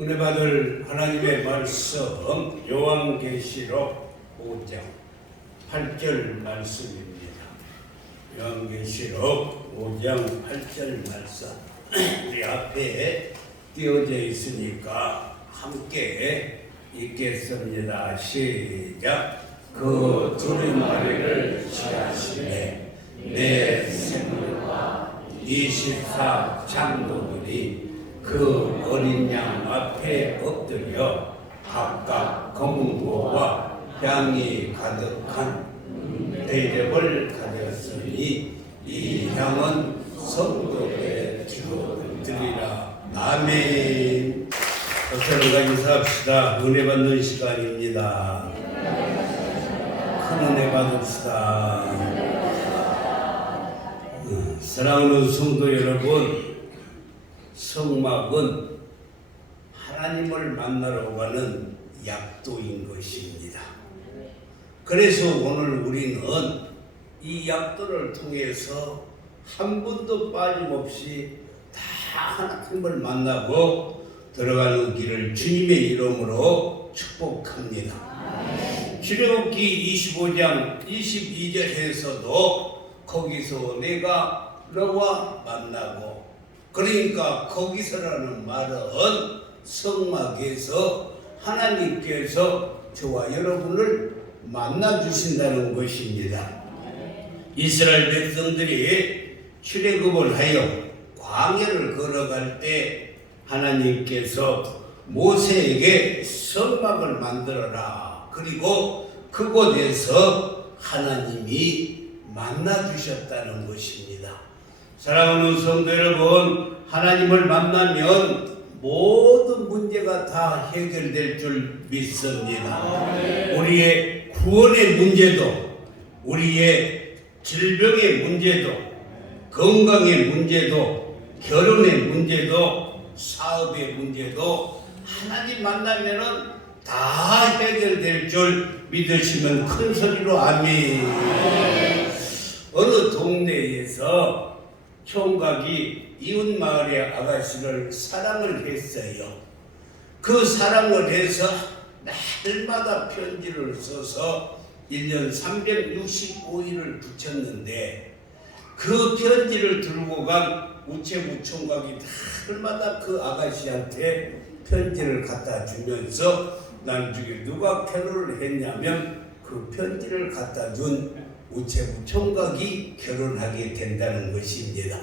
은혜 받을 하나님의 말씀 요한계시록 5장 8절 말씀입니다. 요한계시록 5장 8절 말씀 우리 앞에 띄어져 있으니까 함께 읽겠습니다. 시작. 그 두루마리를 취하시되 내 생물과 24 장로들이 그 어린 양 앞에 엎드려 각각 검은고와 향이 가득한 대접을 가졌으니 이 향은 성도의 기도들이라. 아멘. 서로가 인사합시다. 은혜 받는 시간입니다. 큰 은혜 받읍시다. 사랑하는 성도 여러분, 성막은 하나님을 만나러 가는 약도인 것입니다. 그래서 오늘 우리는 이 약도를 통해서 한 번도 빠짐없이 다 하나님을 만나고 들어가는 길을 주님의 이름으로 축복합니다. 출애굽기 25장 22절에서도 거기서 내가 너와 만나고, 그러니까 거기서라는 말은 성막에서 하나님께서 저와 여러분을 만나 주신다는 것입니다. 이스라엘 백성들이 출애굽을 하여 광야를 걸어갈 때 하나님께서 모세에게 성막을 만들어라. 그리고 그곳에서 하나님이 만나 주셨다는 것입니다. 사랑하는 성도 여러분, 하나님을 만나면 모든 문제가 다 해결될 줄 믿습니다. 우리의 구원의 문제도, 우리의 질병의 문제도, 건강의 문제도, 결혼의 문제도, 사업의 문제도 하나님 만나면은 다 해결될 줄 믿으시면 큰 소리로 아멘. 어느 동네에서 총각이 이웃 마을의 아가씨를 사랑을 했어요. 그 사랑을 해서 날마다 편지를 써서 1년 365일을 붙였는데, 그 편지를 들고 간 우체부 총각이 날마다 그 아가씨한테 편지를 갖다 주면서 나중에 누가 결혼을 했냐면 그 편지를 갖다 준 우체부 총각이 결혼하게 된다는 것입니다.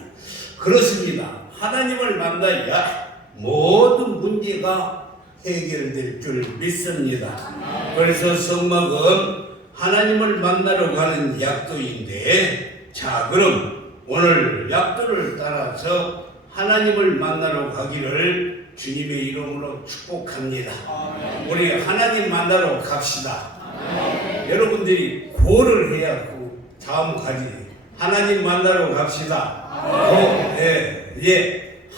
그렇습니다. 하나님을 만나야 모든 문제가 해결될 줄 믿습니다. 그래서 성막은 하나님을 만나러 가는 약도인데, 자, 그럼 오늘 약도를 따라서 하나님을 만나러 가기를 주님의 이름으로 축복합니다. 우리 하나님 만나러 갑시다. 여러분들이 고를 해야 그 다음 가지. 하나님 만나러 갑시다.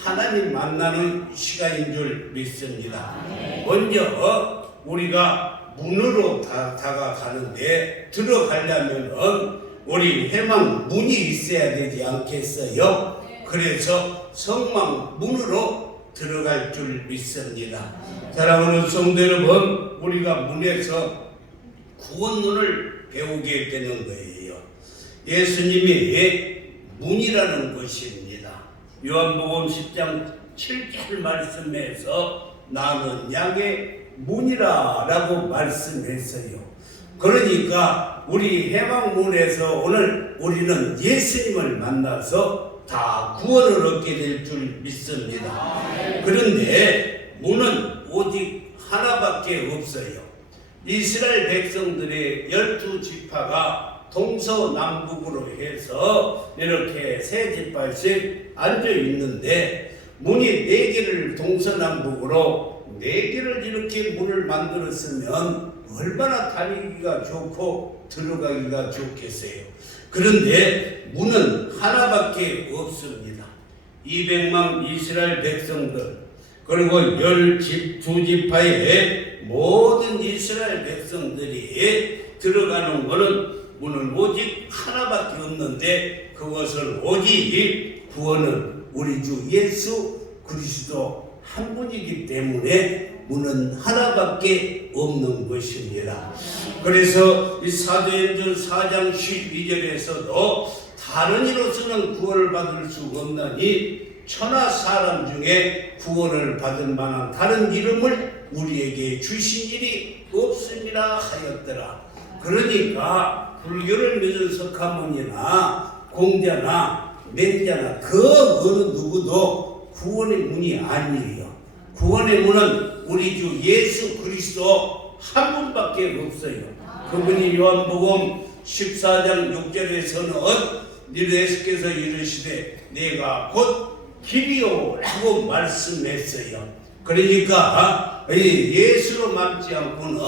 하나님 만나는 시간인 줄 믿습니다. 먼저 우리가 문으로 다가가는데, 들어가려면 우리 회막 문이 있어야 되지 않겠어요? 그래서 성막 문으로 들어갈 줄 믿습니다. 사랑하는 성도 여러분, 우리가 문에서 구원론을 배우게 되는 거예요. 예수님이 문이라는 것입니다. 요한복음 10장 7절 말씀에서 나는 양의 문이라 라고 말씀했어요. 그러니까 우리 회막문에서 오늘 우리는 예수님을 만나서 다 구원을 얻게 될 줄 믿습니다. 그런데 문은 오직 하나밖에 없어요. 이스라엘 백성들의 12지파가 동서남북으로 해서 이렇게 세 지파씩 앉아 있는데, 문이 4개를 동서남북으로 4개를 이렇게 문을 만들었으면 얼마나 다니기가 좋고 들어가기가 좋겠어요. 그런데 문은 하나밖에 없습니다. 200만 이스라엘 백성들, 그리고 12지파의 모든 이스라엘 백성들이 들어가는 것은 문은 오직 하나밖에 없는데, 그것은 오직 구원은 우리 주 예수 그리스도 한 분이기 때문에 문은 하나밖에 없는 것입니다. 그래서 이 사도행전 4장 12절에서도 다른 이로서는 구원을 받을 수 없나니 천하 사람 중에 구원을 받을 만한 다른 이름을 우리에게 주신 일이 없습니다 하였더라. 그러니까 불교를 믿은 석가모니나 공자나 맹자나 그 어느 누구도 구원의 문이 아니에요. 구원의 문은 우리 주 예수 그리스도 한 분밖에 없어요. 그분이 요한복음 14장 6절에서는 너희로 예수께서 이르시되 내가 곧 길이요 라고 말씀했어요. 그러니까 예수로 남지 않고는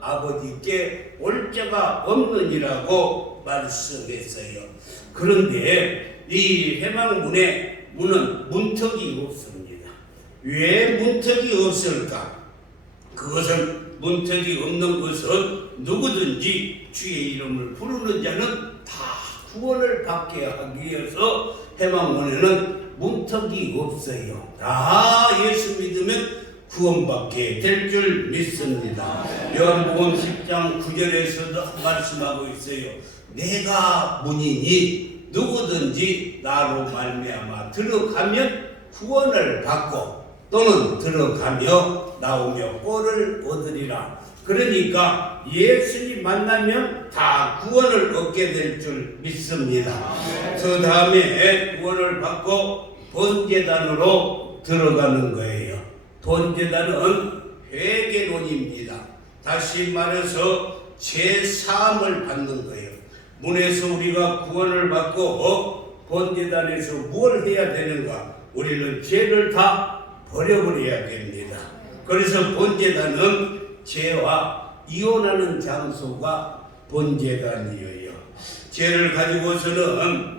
아버지께 올 자가 없느니라고 말씀했어요. 그런데 이 해망문에 문은 문턱이 없습니다. 왜 문턱이 없을까? 그것은 문턱이 없는 것은 누구든지 주의 이름을 부르는 자는 다 구원을 받게 하기 위해서 해망문에는 문턱이 없어요. 다 예수 믿으면 구원받게 될 줄 믿습니다. 요한복음 10장 9절에서도 말씀하고 있어요. 내가 문이니 누구든지 나로 말미암아 들어가면 구원을 받고 또는 들어가며 나오며 꼴을 얻으리라. 그러니까 예수님 만나면 다 구원을 얻게 될 줄 믿습니다. 그 다음에 구원을 받고 번제단으로 들어가는 거예요. 번제단은 회개론입니다. 다시 말해서 제사함을 받는 거예요. 문에서 우리가 구원을 받고 번제단에서 뭘 해야 되는가? 우리는 죄를 다 버려버려야 됩니다. 그래서 번제단은 죄와 이혼하는 장소가 번제단이에요. 죄를 가지고서는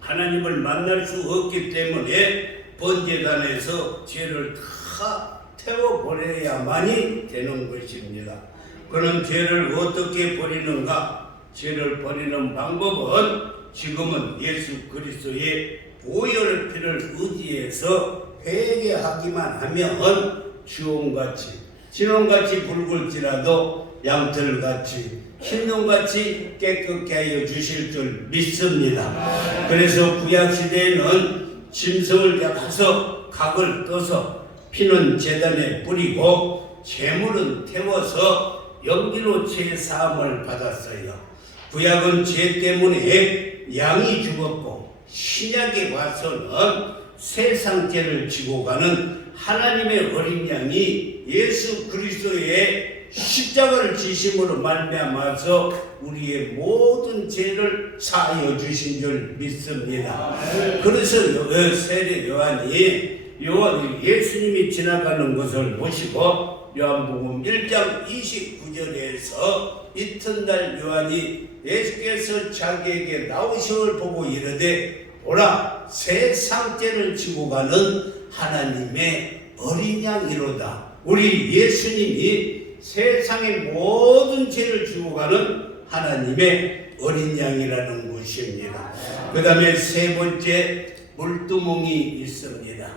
하나님을 만날 수 없기 때문에 번제단에서 죄를 다 태워버려야만이 되는 것입니다. 그럼 죄를 어떻게 버리는가? 죄를 버리는 방법은 지금은 예수 그리스도의 보혈의 피를 의지해서 회개하기만 하면 주홍같이 진홍같이 붉을지라도 양털같이 흰눈같이 깨끗게 하여 주실 줄 믿습니다. 그래서 구약시대에는 짐승을 잡아서 각을 떠서 피는 제단에 뿌리고 재물은 태워서 연기로 제사함을 받았어요. 구약은 죄 때문에 양이 죽었고 신약에 와서는 세상 죄를 지고 가는 하나님의 어린 양이 예수 그리스도의 십자가를 지심으로 말미암아서 우리의 모든 죄를 사하여 주신 줄 믿습니다. 그래서 세례 요한이 예수님이 지나가는 것을 보시고 요한복음 1장 29절에서 이튿날 요한이 예수께서 자기에게 나오심을 보고 이르되 보라 세상 죄를 지고 가는 하나님의 어린 양이로다. 우리 예수님이 세상의 모든 죄를 지고 가는 하나님의 어린 양이라는 것입니다. 그 다음에 세 번째 물두멍이 있습니다.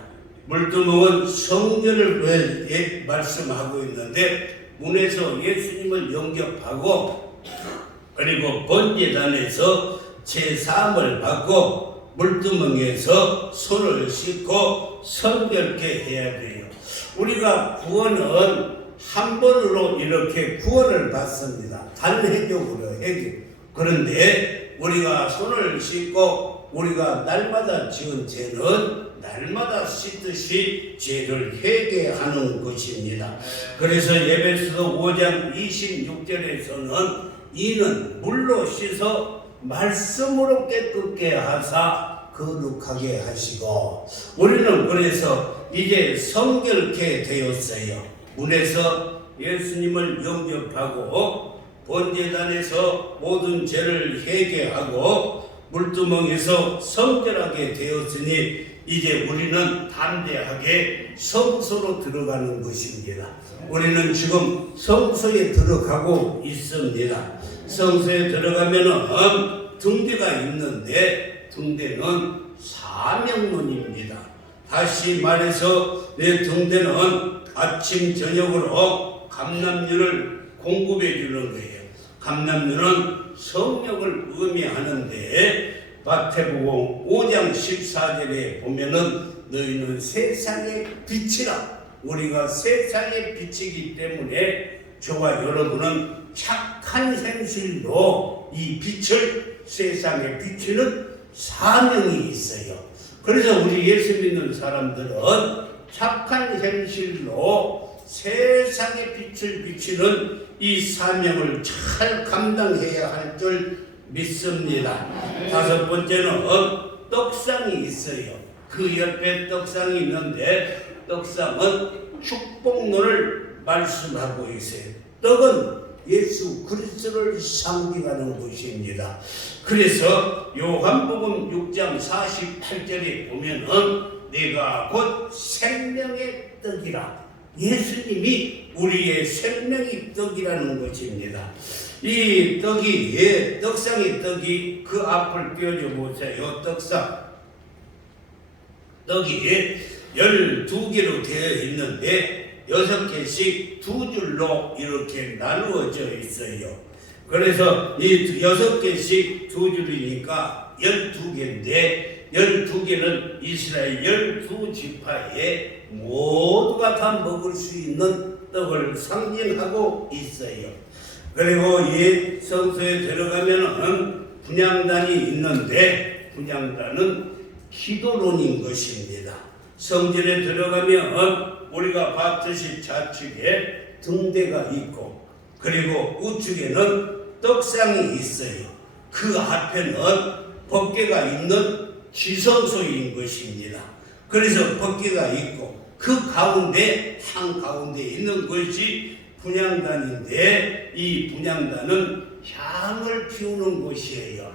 물두멍은 성전을 말씀하고 있는데 문에서 예수님을 영접하고 그리고 번제단에서 제사함을 받고 물두멍에서 손을 씻고 성결케 해야 돼요. 우리가 구원은 한 번으로 이렇게 구원을 받습니다. 단회적으로 해요. 그런데 우리가 손을 씻고 우리가 날마다 지은 죄는 날마다 씻듯이 죄를 회개하는 것입니다. 그래서 에베소서 5장 26절에서는 이는 물로 씻어 말씀으로 깨끗게 하사 거룩하게 하시고 우리는 그래서 이제 성결케 되었어요. 문에서 예수님을 영접하고 번제단에서 모든 죄를 회개하고 물두멍에서 성결하게 되었으니 이제 우리는 담대하게 성소로 들어가는 것입니다. 우리는 지금 성소에 들어가고 있습니다. 성소에 들어가면은 등대가 있는데 등대는 사명론입니다. 다시 말해서 내 등대는 아침 저녁으로 감람류를 공급해 주는 거예요. 감람류는 성령을 의미하는데 마태복음 5장 14절에 보면은 너희는 세상의 빛이라. 우리가 세상의 빛이기 때문에 저와 여러분은 착한 행실로 이 빛을 세상에 비추는 사명이 있어요. 그래서 우리 예수 믿는 사람들은 착한 행실로 세상의 빛을 비추는 이 사명을 잘 감당해야 할 줄 믿습니다. 다섯 번째는 떡상이 있어요. 그 옆에 떡상이 있는데 떡상은 축복론을 말씀하고 있어요. 떡은 예수 그리스도를 상징하는 것입니다. 그래서 요한복음 6장 48절에 보면은 내가 곧 생명의 떡이라. 예수님이 우리의 생명의 떡이라는 것입니다. 이 떡이 떡상의 떡이 그 앞을 띄워줘 보세요. 떡이 12개로 되어 있는데 6개씩 두 줄로 이렇게 나누어져 있어요. 그래서 이 6개씩 두 줄이니까 12개인데 12개는 이스라엘 12지파에 모두가 다 먹을 수 있는 떡을 상징하고 있어요. 그리고 이 성소에 들어가면은 분향단이 있는데 분향단은 기도론인 것입니다. 성전에 들어가면 우리가 봤듯이 좌측에 등대가 있고 그리고 우측에는 떡상이 있어요. 그 앞에는 법궤가 있는 지성소인 것입니다. 그래서 법궤가 있고 그 가운데 한가운데 있는 것이 분향단인데 이 분향단은 향을 피우는 곳이에요.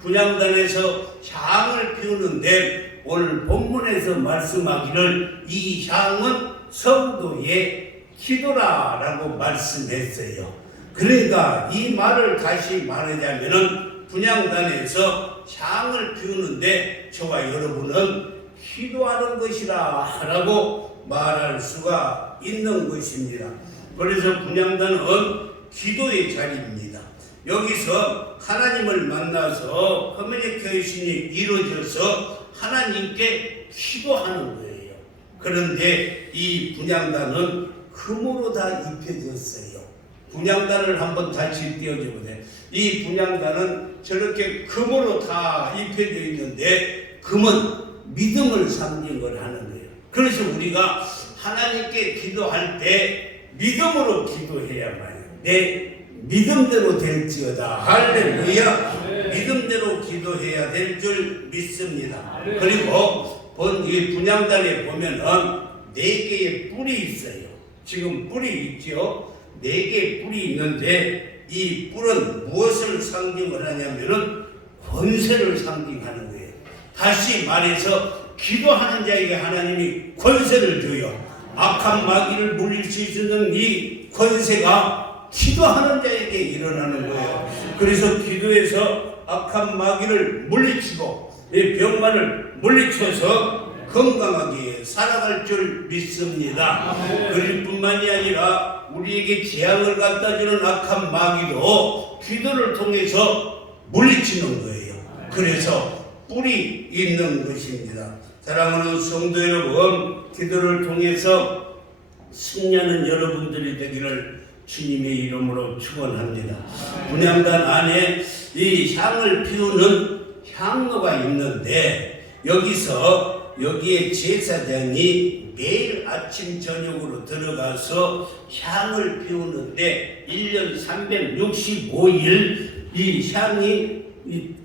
분향단에서 향을 피우는데 오늘 본문에서 말씀하기를 이 향은 성도의 기도라라고 말씀했어요. 그러니까 이 말을 다시 말하자면은 분향단에서 향을 피우는데 저와 여러분은 기도하는 것이라 라고 말할 수가 있는 것입니다. 그래서 분향단은 기도의 자리입니다. 여기서 하나님을 만나서 커뮤니케이션이 이루어져서 하나님께 기도하는 거예요. 그런데 이 분향단은 금으로 다 입혀졌어요. 분향단을 한번 다시 띄워주면 이 분향단은 저렇게 금으로 다 입혀져 있는데 금은 믿음을 상징을 하는 거예요. 그래서 우리가 하나님께 기도할 때 믿음으로 기도해야만 해요. 내 믿음대로 될지어다. 할렐루야. 믿음대로 기도해야 될 줄 믿습니다. 그리고 이 분향단에 보면은 4개의 뿔이 있어요. 지금 뿔이 있죠. 4개의 뿔이 있는데 이 뿔은 무엇을 상징을 하냐면은 권세를 상징하는 거예요. 다시 말해서 기도하는 자에게 하나님이 권세를 줘요. 악한 마귀를 물릴 수 있는 이 권세가 기도하는 자에게 일어나는 거예요. 그래서 기도해서 악한 마귀를 물리치고 이 병만을 물리쳐서 건강하게 살아갈 줄 믿습니다. 그럴 뿐만이 아니라 우리에게 재앙을 갖다 주는 악한 마귀도 기도를 통해서 물리치는 거예요. 그래서 뿔이 있는 것입니다. 사랑하는 성도 여러분, 기도를 통해서 승리하는 여러분들이 되기를 주님의 이름으로 축원합니다. 분향단 안에 이 향을 피우는 향로가 있는데 여기에 제사장이 매일 아침 저녁으로 들어가서 향을 피우는데 1년 365일 이 향이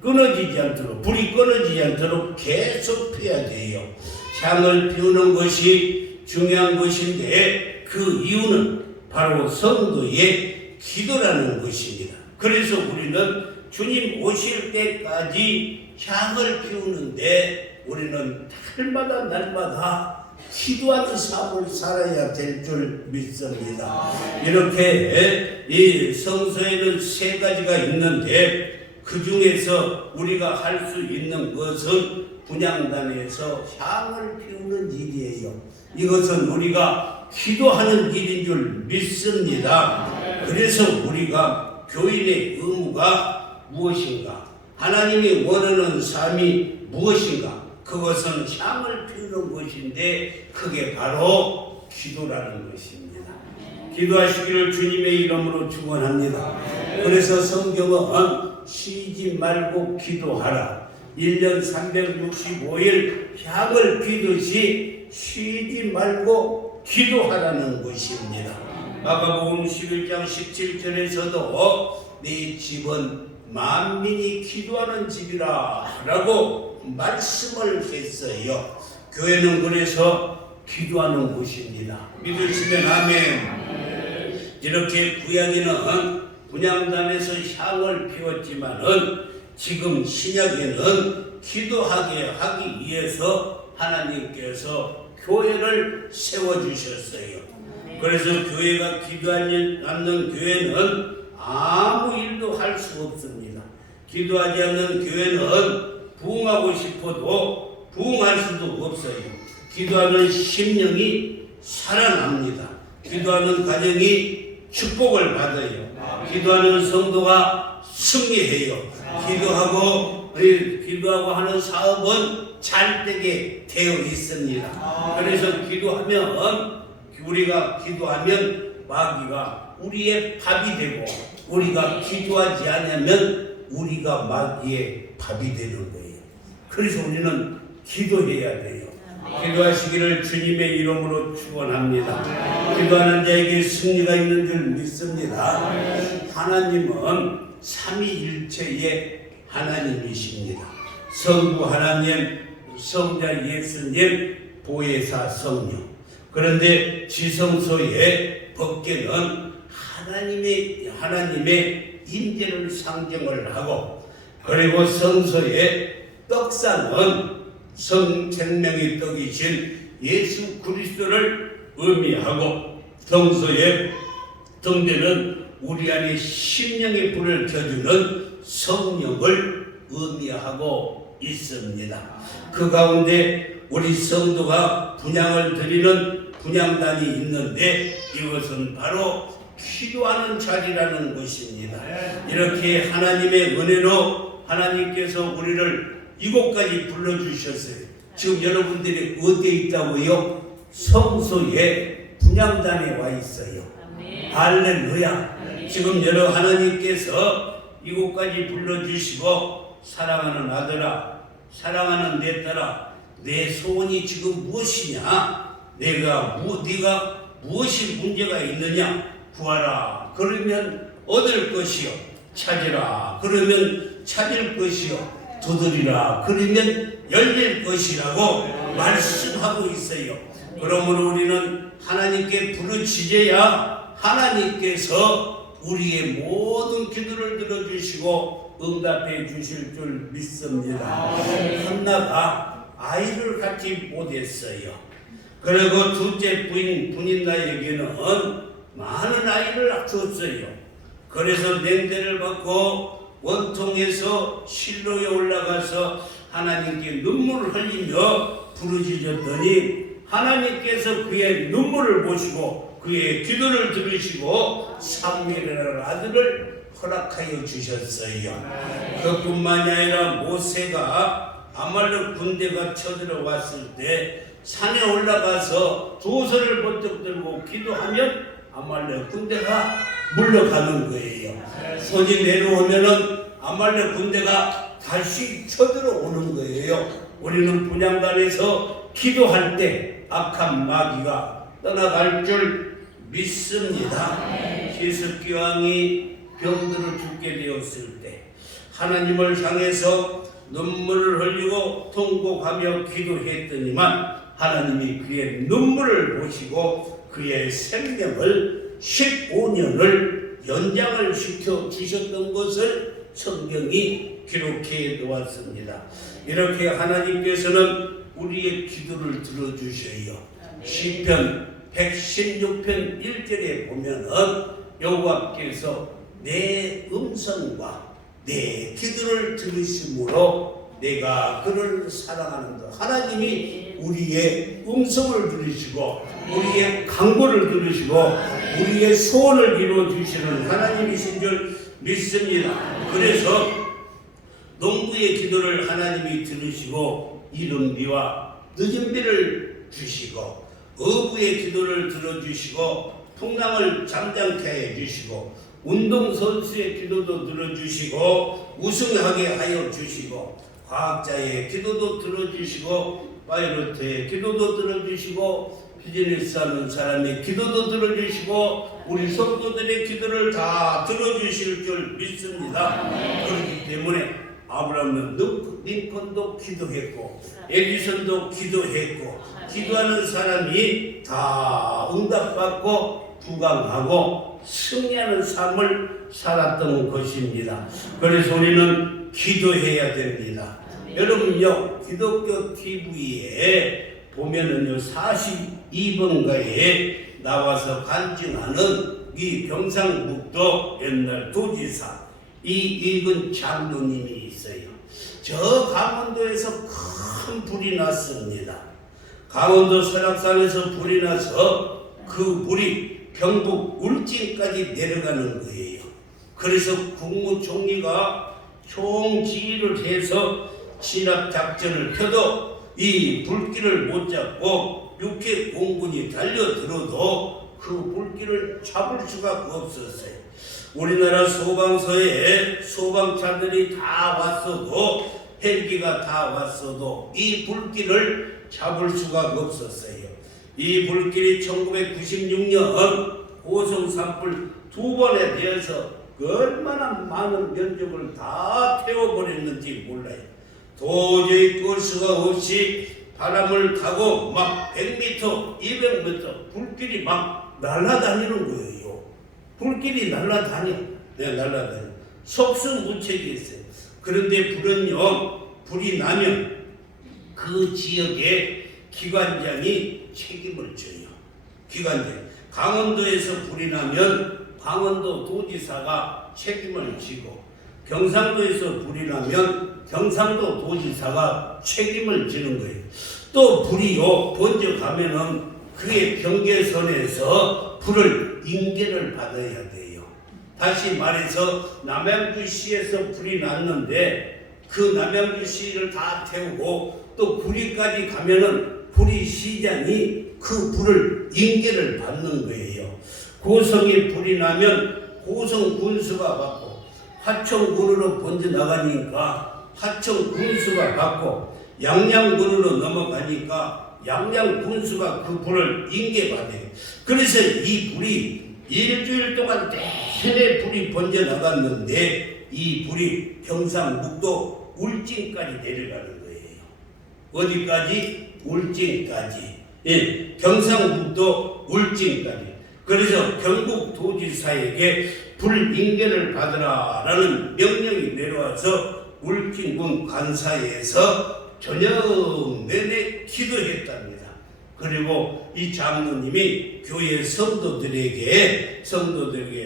끊어지지 않도록, 불이 끊어지지 않도록 계속 피워야 돼요. 향을 피우는 것이 중요한 것인데 그 이유는 바로 성도의 기도라는 것입니다. 그래서 우리는 주님 오실 때까지 향을 피우는데 우리는 날마다 기도하는 삶을 살아야 될 줄 믿습니다. 이렇게 이 성서에는 3가지가 있는데 그 중에서 우리가 할 수 있는 것은 분향단에서 향을 피우는 일이에요. 이것은 우리가 기도하는 일인 줄 믿습니다. 그래서 우리가 교인의 의무가 무엇인가? 하나님이 원하는 삶이 무엇인가? 그것은 향을 피우는 것인데 그게 바로 기도라는 것입니다. 기도하시기를 주님의 이름으로 축원합니다. 그래서 성경은 쉬지 말고 기도하라. 1년 365일 향을 피우듯이 쉬지 말고 기도하라는 것입니다. 마가복음 11장 17절에서도 네 집은 만민이 기도하는 집이라 라고 말씀을 했어요. 교회는 그래서 기도하는 곳입니다. 믿으시면 아멘. 이렇게 구약에는 분향단에서 향을 피웠지만은 지금 신약에는 기도하게 하기 위해서 하나님께서 교회를 세워주셨어요. 그래서 교회가 기도하지 않는 교회는 아무 일도 할 수 없습니다. 기도하지 않는 교회는 부흥하고 싶어도 부흥할 수도 없어요. 기도하는 심령이 살아납니다. 기도하는 가정이 축복을 받아요. 기도하는 성도가 승리해요. 기도하고 하는 사업은 잘 되게 되어 있습니다. 그래서 우리가 기도하면 마귀가 우리의 밥이 되고, 우리가 기도하지 않으면 우리가 마귀의 밥이 되는 거예요. 그래서 우리는 기도해야 돼요. 기도하시기를 주님의 이름으로 축원합니다. 기도하는 자에게 승리가 있는 줄 믿습니다. 하나님은 삼위일체의 하나님이십니다. 성부 하나님, 성자 예수님, 보혜사 성령. 그런데 지성소의 법궤는 하나님의 임재를 상징을 하고, 그리고 성소의 떡상은 성생명의 떡이신 예수 그리스도를 의미하고, 성소의 등대는 우리 안에 심령의 불을 켜주는 성령을 의미하고 있습니다. 그 가운데 우리 성도가 분향을 드리는 분향단이 있는데 이것은 바로 기도하는 자리라는 것입니다. 이렇게 하나님의 은혜로 하나님께서 우리를 이곳까지 불러주셨어요. 지금 여러분들이 어디에 있다고요? 성소의 분향단에 와 있어요. 할렐루야. 지금 하나님께서 이곳까지 불러주시고, 사랑하는 아들아, 사랑하는 내 딸아, 내 소원이 지금 무엇이냐? 네가 무엇이 문제가 있느냐? 구하라. 그러면 얻을 것이요. 찾으라. 그러면 찾을 것이요. 두드리라. 그러면 열릴 것이라고 말씀하고 있어요. 그러므로 우리는 하나님께 부르짖어야 하나님께서 우리의 모든 기도를 들어주시고 응답해 주실 줄 믿습니다. 한나가 아이를 갖지 못했어요. 그리고 둘째 부인 나에게는 많은 아이를 줬어요. 그래서 냉대를 받고 원통에서 실로에 올라가서 하나님께 눈물을 흘리며 부르짖었더니 하나님께서 그의 눈물을 보시고 그의 기도를 들으시고 삼위라는 아들을 허락하여 주셨어요. 그뿐만이 아니라 모세가 아말렉 군대가 쳐들어왔을 때 산에 올라가서 두 손을 번쩍 들고 기도하면 아말렉 군대가 물러가는 거예요. 손이 내려오면은 아말렉 군대가 다시 쳐들어오는 거예요. 우리는 분향단에서 기도할 때 악한 마귀가 떠나갈 줄 믿습니다. 히스기 왕이 병들어 죽게 되었을 때 하나님을 향해서 눈물을 흘리고 통곡하며 기도했더니만 하나님이 그의 눈물을 보시고 그의 생명을 15년을 연장을 시켜 주셨던 것을 성경이 기록해 놓았습니다. 이렇게 하나님께서는 우리의 기도를 들어주셔요. 시편 116편 1절에 보면은 여호와께서 내 음성과 내 기도를 들으심으로 내가 그를 사랑하는다. 하나님이 우리의 음성을 들으시고 우리의 간구를 들으시고 우리의 소원을 이루어주시는 하나님이신 줄 믿습니다. 그래서 농부의 기도를 하나님이 들으시고 이른 비와 늦은 비를 주시고 어부의 기도를 들어주시고 풍랑을 잠잠케 해주시고 운동선수의 기도도 들어주시고 우승하게 하여 주시고 과학자의 기도도 들어주시고 파이로트의 기도도 들어주시고 비즈니스 하는 사람의 기도도 들어주시고 우리 성도들의 기도를 다 들어주실 줄 믿습니다. 그렇기 때문에 아브라함은 링컨도 기도했고 에디슨도 기도했고 기도하는 사람이 다 응답받고 부강하고 승리하는 삶을 살았던 것입니다. 그래서 우리는 기도해야 됩니다. 여러분요, 기독교 TV에 보면은요 42번가에 나와서 간증하는 이 경상북도 옛날 도지사 이익은 장로님이 있어요. 저 강원도에서 큰 불이 났습니다. 강원도 설악산에서 불이 나서 그 불이 경북 울진까지 내려가는 거예요. 그래서 국무총리가 총지휘를 해서 진압작전을 펴도 이 불길을 못 잡고 육해 공군이 달려들어도 그 불길을 잡을 수가 없었어요. 우리나라 소방서에 소방차들이 다 왔어도 헬기가 다 왔어도 이 불길을 잡을 수가 없었어요. 이 불길이 1996년 고성 산불 2번에 대해서 얼마나 많은 면적을 다 태워버렸는지 몰라요. 도저히 끌 수가 없이 바람을 타고 막 100m, 200m 불길이 막 날아다니는 거예요. 불길이 날아다녀. 네, 날아다녀. 속수무책이었어요. 그런데 불이 나면 그 지역의 기관장이 책임을 져요. 기관장. 강원도에서 불이 나면 강원도 도지사가 책임을 지고 경상도에서 불이 나면 경상도 도지사가 책임을 지는 거예요. 또 불이요 번져가면은 그의 경계선에서 불을 인계를 받아야 돼요. 다시 말해서 남양주시에서 불이 났는데 그 남양주시를 다 태우고 또 구리까지 가면은 구리시장이 그 불을 인계를 받는 거예요. 고성에 불이 나면 고성 군수가 받고 화천군으로 번져 나가니까 화천 군수가 받고 양양군으로 넘어가니까 양양 군수가 그 불을 인계받아요. 그래서 이 불이 일주일 동안 내내 불이 번져 나갔는데 이 불이 경상북도 울진까지 내려가는 거예요. 어디까지? 울진까지. 예, 경상북도 울진까지. 그래서 경북도지사에게 불인계를 받으라라는 명령이 내려와서 울진군 관사에서 저녁 내내 기도했답니다. 그리고 이 장로님이 교회 성도들에게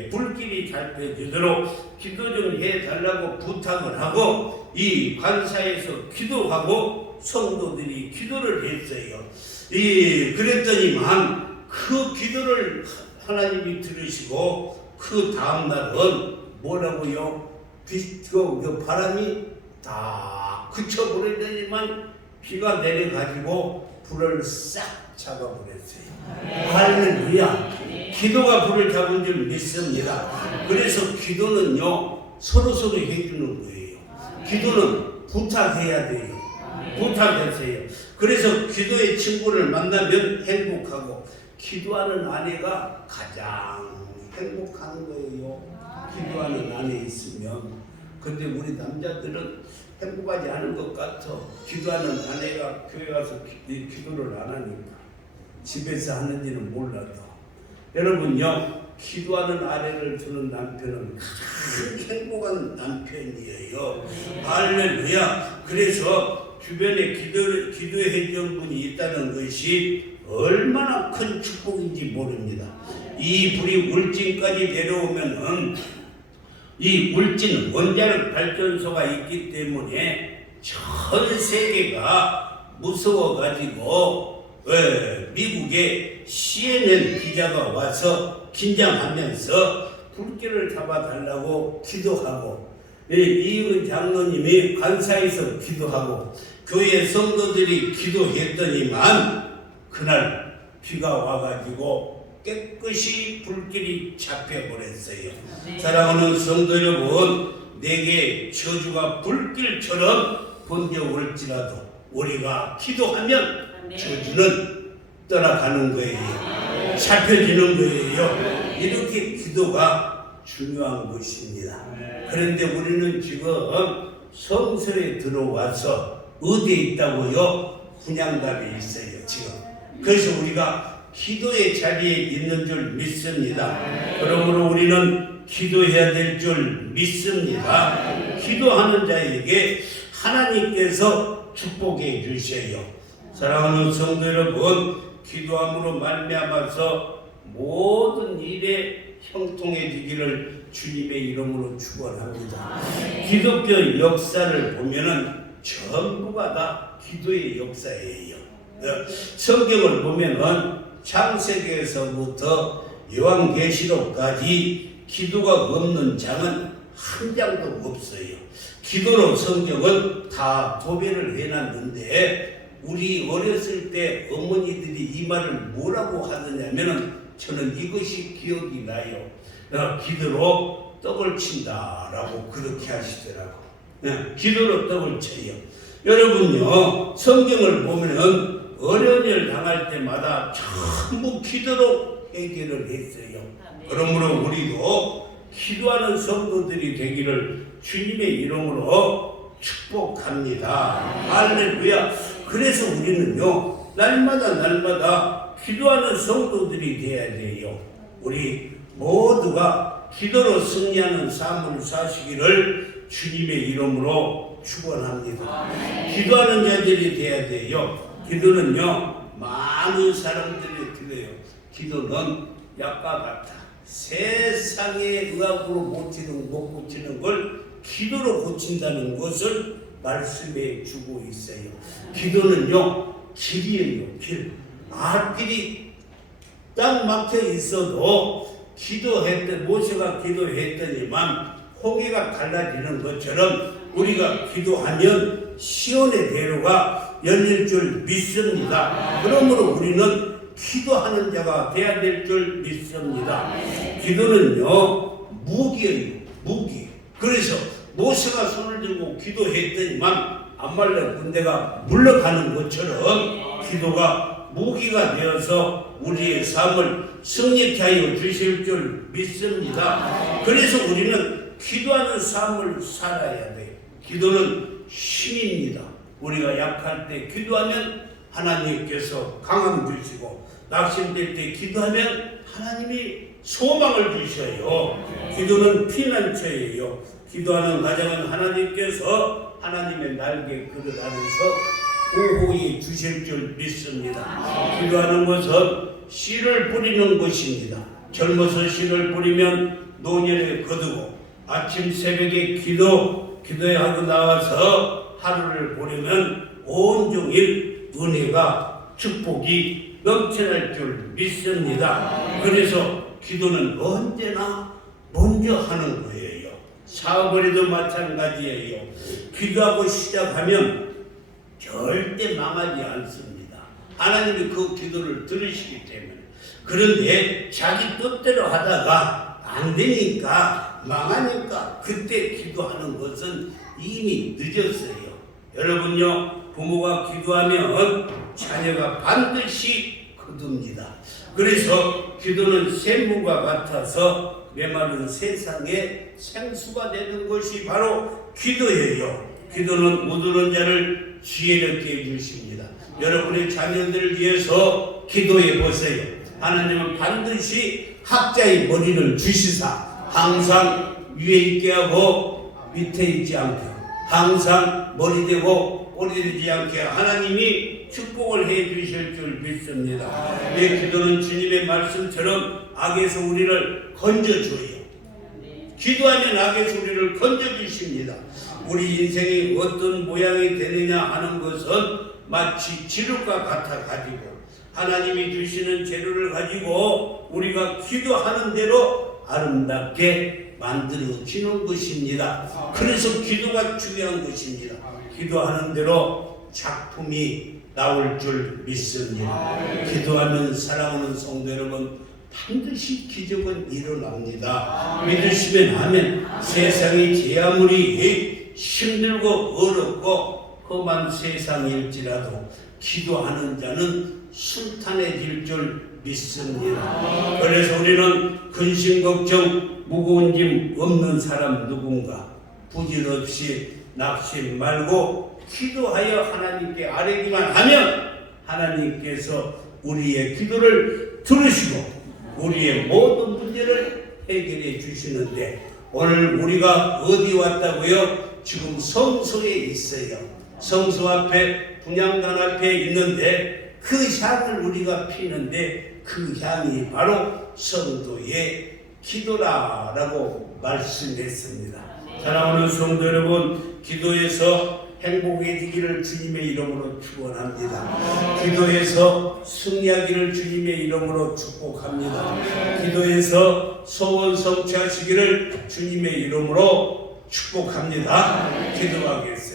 불길이 잘 펴지도록 기도 좀 해달라고 부탁을 하고 이 관사에서 기도하고 성도들이 기도를 했어요. 그랬더니만 그 기도를 하나님이 들으시고 그 다음날은 뭐라고요? 그 바람이 다 그쳐버리더니만 비가 내려가지고 불을 싹 잡아버렸어요. 할렐루야. 기도가 불을 잡은 줄 믿습니다. 그래서 기도는요 서로 해주는 거예요. 기도는 부탁해야 돼요. 부탁하세요. 그래서 기도의 친구를 만나면 행복하고 기도하는 아내가 가장 행복한 거예요. 기도하는 아내 있으면. 근데 우리 남자들은 행복하지 않은 것 같아. 기도하는 아내가 교회 와서 기도를 안 하니까 집에서 하는지는 몰라도 여러분요 기도하는 아내를 두는 남편은 가장 행복한 남편이에요. 할렐루야. 그래서 주변에 기도해 준 분이 있다는 것이 얼마나 큰 축복인지 모릅니다. 이 불이 울진까지 내려오면은 이 울진 원자력 발전소가 있기 때문에 전 세계가 무서워가지고 미국의 CNN 기자가 와서 긴장하면서 불길을 잡아달라고 기도하고 이은 장로님이 관사에서 기도하고 교회 성도들이 기도했더니만 그날 비가 와가지고 깨끗이 불길이 잡혀버렸어요. 사랑하는 성도 여러분, 내게 저주가 불길처럼 번져올지라도 우리가 기도하면 저주는 떠나가는 거예요. 잡혀지는 거예요. 이렇게 기도가 중요한 것입니다. 그런데 우리는 지금 성서에 들어와서 어디에 있다고요? 분향단에 있어요 지금. 그래서 우리가 기도의 자리에 있는 줄 믿습니다. 그러므로 우리는 기도해야 될 줄 믿습니다. 기도하는 자에게 하나님께서 축복해 주셔요. 사랑하는 성도 여러분, 기도함으로 말미암아서 모든 일에 형통해지기를 주님의 이름으로 축원합니다. 기독교 역사를 보면은 전부가 다 기도의 역사예요. 성경을 보면은 창세기에서부터 요한계시록까지 기도가 없는 장은 한 장도 없어요. 기도로 성경은 다 도배를 해놨는데 우리 어렸을 때 어머니들이 이 말을 뭐라고 하느냐면은 저는 이것이 기억이 나요. 기도로 떡을 친다라고 그렇게 하시더라고. 기도로 떡을 쳐요. 여러분요, 성경을 보면은 어려운 일 당할 때마다 전부 기도로 해결을 했어요. 그러므로 우리도 기도하는 성도들이 되기를 주님의 이름으로 축복합니다. 할렐루야. 그래서 우리는요, 날마다 기도하는 성도들이 되어야 돼요. 우리 모두가 기도로 승리하는 삶을 사시기를 주님의 이름으로 축원합니다. 기도하는 자들이 되어야 돼요. 기도는요, 많은 사람들이 그래요. 기도는 약과 같아. 세상의 의학으로 못 고치는 걸 기도로 고친다는 것을 말씀해 주고 있어요. 기도는요, 길이에요, 길. 앞길이 딱 막혀 있어도 모세가 기도했더니만 홍해가 갈라지는 것처럼 우리가 기도하면 시온의 대로가 열릴 줄 믿습니다. 그러므로 우리는 기도하는 자가 되어야 될 줄 믿습니다. 기도는요, 무기예요, 무기. 그래서 모세가 손을 들고 기도했더니만 암말렉 군대가 물러가는 것처럼 기도가 무기가 되어서 우리의 삶을 승리케 하여 주실 줄 믿습니다. 그래서 우리는 기도하는 삶을 살아야 돼요. 기도는 힘입니다. 우리가 약할 때 기도하면 하나님께서 강함 주시고, 낙심될 때 기도하면 하나님이 소망을 주셔요. 기도는 피난처예요. 기도하는 가정은 하나님께서 하나님의 날개 그릇 안에서 보호해 주실 줄 믿습니다. 기도하는 것은 씨를 뿌리는 것입니다. 젊어서 씨를 뿌리면 노년에 거두고 아침 새벽에 기도해 하고 나와서 하루를 보내면 온종일 은혜가 축복이 넘쳐날 줄 믿습니다. 그래서 기도는 언제나 먼저 하는 거예요. 사업을 해도 마찬가지예요. 기도하고 시작하면 절대 망하지 않습니다. 하나님이 그 기도를 들으시기 때문에. 그런데 자기 뜻대로 하다가 안 되니까 망하니까 그때 기도하는 것은 이미 늦었어요. 여러분요, 부모가 기도하면 자녀가 반드시 거둡니다. 그래서 기도는 샘물과 같아서 메마른 세상에 생수가 되는 것이 바로 기도예요. 기도는 묻는 자를 지혜롭게 해주십니다. 여러분의 자녀들을 위해서 기도해 보세요. 하나님은 반드시 학자의 머리를 주시사 항상 위에 있게 하고 밑에 있지 않게, 항상 머리 되고 꼬리 되지 않게 하나님이 축복을 해 주실 줄 믿습니다. 내 기도는 주님의 말씀처럼 악에서 우리를 건져줘요. 기도하면 악의 소리를 건져주십니다. 우리 인생이 어떤 모양이 되느냐 하는 것은 마치 지름과 같아 가지고 하나님이 주시는 재료를 가지고 우리가 기도하는 대로 아름답게 만들어지는 것입니다. 그래서 기도가 중요한 것입니다. 기도하는 대로 작품이 나올 줄 믿습니다. 기도하면 사랑하는 성도 여러분, 반드시 기적은 일어납니다. 믿으시면 아멘. 세상이 제 아무리 힘들고 어렵고 험한 세상일지라도 기도하는 자는 순탄해질 줄 믿습니다. 그래서 우리는 근심 걱정 무거운 짐 없는 사람 누군가 부질없이 낙심 말고 기도하여 하나님께 아뢰기만 하면 하나님께서 우리의 기도를 들으시고 우리의 모든 문제를 해결해 주시는데, 오늘 우리가 어디 왔다고요? 지금 성소에 있어요. 성소 앞에 분향단 앞에 있는데 그 향을 우리가 피는데 그 향이 바로 성도의 기도라라고 말씀했습니다. 사랑하는 성도 여러분, 기도에서 행복해지기를 주님의 이름으로 축원합니다. 기도에서 승리하기를 주님의 이름으로 축복합니다. 기도에서 소원 성취하시기를 주님의 이름으로 축복합니다. 기도하겠습니다.